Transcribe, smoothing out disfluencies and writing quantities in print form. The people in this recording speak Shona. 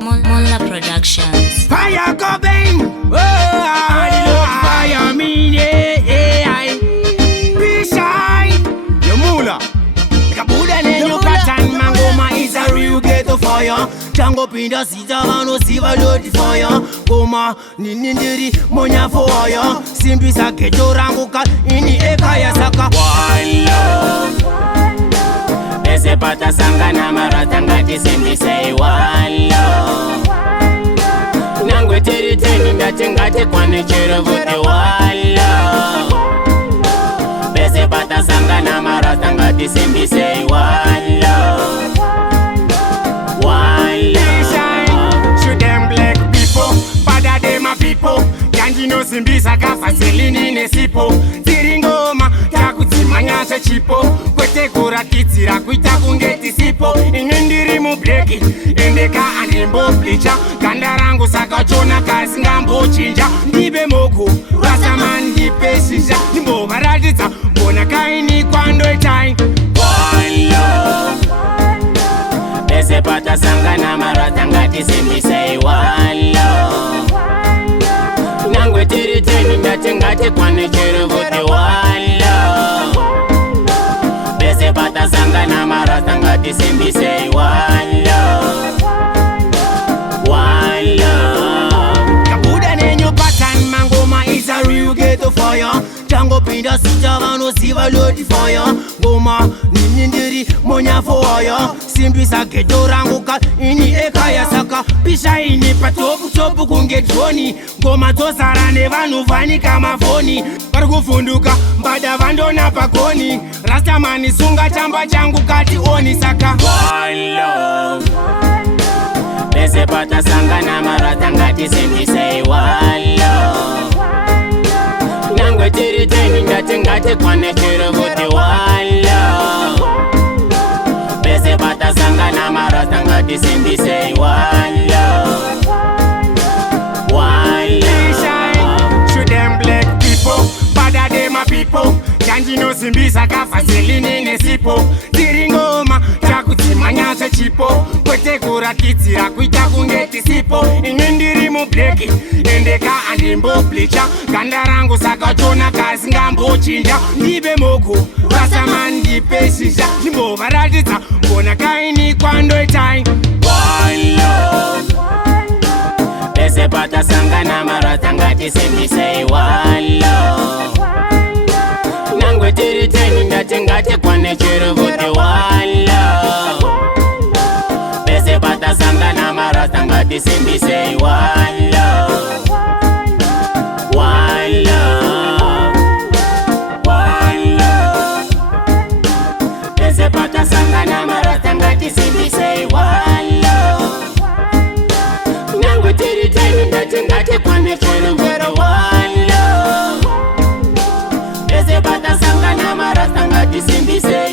Mola Productions. Fire go bang, oh, fire me, yeah, be shy, you mula. Kabuda ne you pattern, mangoma is a real ghetto fire. Tango pinda sita mano siva lodi fire. Goma ninindiri monya fire. Simbi sa ghetto ranguka ini eka ya saka. One love. Ese pata sanga na maratanga tisimbi say one love. Nangwe teri teni ndachengate kwane chero vote one love. Ese pata sanga na maratanga tisimbi say one love. One love. Shoot them black people, bada de my people. Yanji no simbi saka fasilini ne sipo. Tiringoma takutimanyasha chipo. Kwete kura kitira kuita kungeti sipo. Inendiri mu breki, endeka anembo plicha. Kandarangu saka chona kasi ngambo chinja. Nibe moku, rasaman nipe shisha. Nimbo maradita, bona kaini kwando itai. One love. Ese pata sanga na maratanga tisimbi say one love. Nangwe tiri teni ndachengate kwane chero vote one love. Ese pata sanga na maratanga tisimbi say one love. One love. Kabuda nenyo pattern mangoma is a real ghetto fire. Tango pinda sita vano siva lodi fire. Goma ninindiri monya fire. Simbi sa ghetto ranguka ini eka ya saka. Pisha ini patopu topu kunge droni. Goma tosara ne vanu vani kama foni. Parukufunduka mbada vando na pakoni. Rastamani sunga chamba changu kati oni saka. One love. Ese pata sanga na maratanga tisimbi say one love. Nangwe tiri teni ndachengate kwane chero vote one love. Ese pata sanga na maratanga tisimbi say one love. One love. Shoot them black people, bada de my people. Yanji no simbi saka fasilini ne sipo. Tiringoma takutimanyasha chipo. Kwete kura kitira kuita kungeti sipo. Inendiri mu breki, endeka anembo plicha. Kandarangu saka chona kasi ngambo chinja. Nibe moku, rasaman nipe shisha. Nimbo maradita, bona kaini kwando itai. One love. Ese pata sanga na maratanga tisimbi say one love. Nangwe tiri teni ndachengate kwane chero vote one love. Ese pata sanga na maratanga tisimbi say one love. One love. One love. Ese pata sanga na maratanga tisimbi say one love. Nangwe tiri teni ndachengate kwane chero vote one love. Ese pata sanga na maratanga tisimbi say